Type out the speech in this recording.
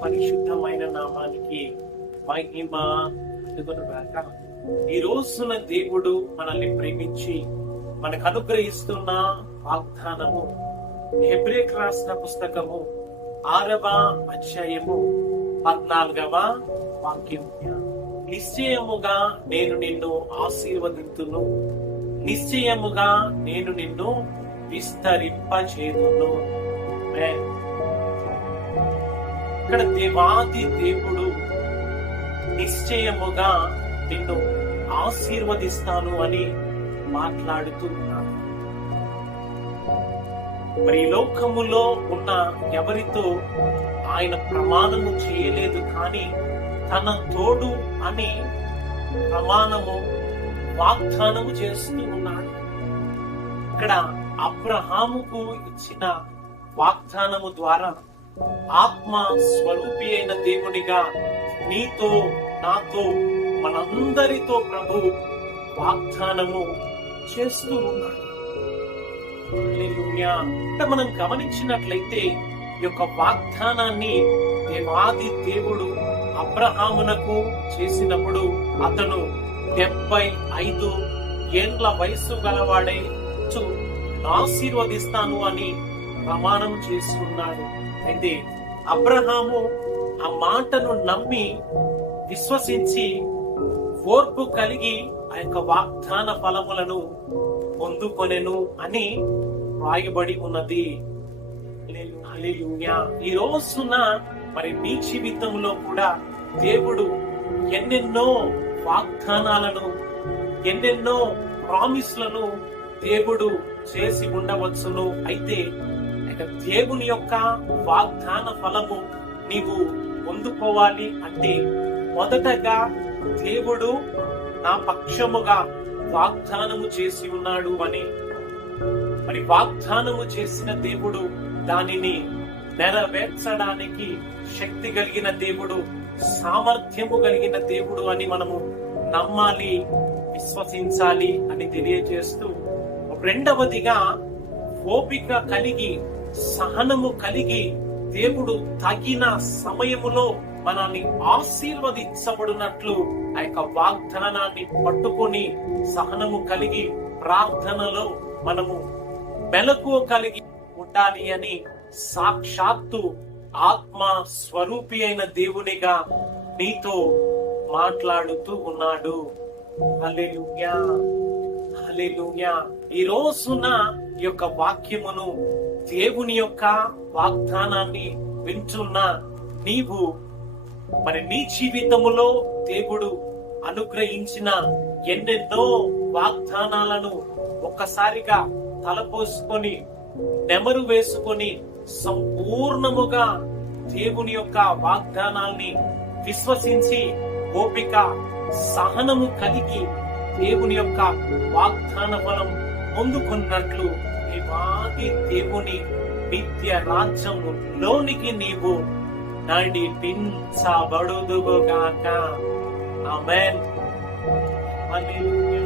పరిశుద్ధమైన నామానికి మహిమ కలుగునుగాక. ఈ రోజున దేవుడు మనల్ని ప్రేమించి మనకు అనుగ్రహిస్తున్న వాగ్దానము హెబ్రేయులకు రాసిన పుస్తకము 6వ అధ్యాయము 14వ వాక్యం. నిశ్చయముగా నేను నిన్ను ఆశీర్వదింతును, నిశ్చయముగా నేను నిన్ను విస్తరింపచేయుదును. ఇక్కడ దేవాది దేవుడు నిశ్చయముగా నిన్ను ఆశీర్వదిస్తాను అని మాట్లాడుతున్నాడు. మరి ఈ లోకములో ఉన్న ఎవరితో ఆయన ప్రమాణము చేయలేదు, కానీ తన తోడు అని ప్రమాణము వాగ్దానము చేస్తూ ఉన్నాడు. ఇక్కడ అబ్రహాముకు ఇచ్చిన వాగ్దానము ద్వారా ఆత్మ స్వరూపి అయిన దేవునిగా నీతో నాతో మనందరితో ప్రభు వాగ్దానము చేస్తూ ఉన్నాడు. మనం గమనించినట్లయితే ఈ యొక్క వాగ్దానాన్ని దేవాది దేవుడు అబ్రహామునకు చేసినప్పుడు అతను 75 ఏండ్ల వయసు గలవాడే ఆశీర్వదిస్తాను అని ప్రమాణం చేసుకున్నాడు. అయితే అబ్రహాము ఆ మాటను నమ్మి విశ్వసించి ఓర్పు కలిగి ఆ యొక్క వాగ్దాన ఫలములను పొందుకొనెను అని రాయబడి ఉన్నది. హల్లెలూయా. ఈ రోజున మరి నీ జీవితంలో కూడా దేవుడు ఎన్నెన్నో వాగ్దానాలను, ఎన్నెన్నో ప్రామిస్లను దేవుడు చేసి ఉండవచ్చును. అయితే దేవుని యొక్క వాగ్దాన ఫలము నీవు పొందుకోవాలి అంటే మొదటగా దేవుడు నా పక్షముగా వాగ్దానము చేసి ఉన్నాడు అని, మరి వాగ్దానము చేసిన దేవుడు దానిని నెరవేర్చడానికి శక్తి కలిగిన దేవుడు, సామర్థ్యము కలిగిన దేవుడు అని మనము నమ్మాలి, విశ్వసించాలి అని తెలియజేస్తూ, రెండవదిగా ఓపిక కలిగి సహనము కలిగి దేవుడు తగిన సమయములో మనల్ని ఆశీర్వదించబడినట్లు ఆ యొక్క వాగ్దానాన్ని పట్టుకొని సహనము కలిగి ప్రార్థనలో మనము మెలకువ కలిగి ఉండాలి అని సాక్షాత్తు ఆత్మ స్వరూపి అయిన దేవునిగా నీతో మాట్లాడుతూ ఉన్నాడు. హల్లెలూయా, హల్లెలూయా. ఈ రోజున ఈ యొక్క వాక్యమును, దేవుని యొక్క వాగ్దానాన్ని వింటున్న నీవు మరి నీ జీవితములో దేవుడు అనుగ్రహించిన ఎన్నెన్నో వాగ్దానాలను ఒక్కసారిగా తలపోసుకొని నెమరు వేసుకొని సంపూర్ణముగా దేవుని యొక్క వాగ్దానాల్ని విశ్వసించి ఓపిక సహనము కలిగి దేవుని యొక్క వాగ్దాన ఫలం పొందుకున్నట్లు దేవాది దేవుని నిత్య రాజ్యములోనికి నీవు నడిపించబడుదుగాక. ఆమేన్. హల్లెలూయా.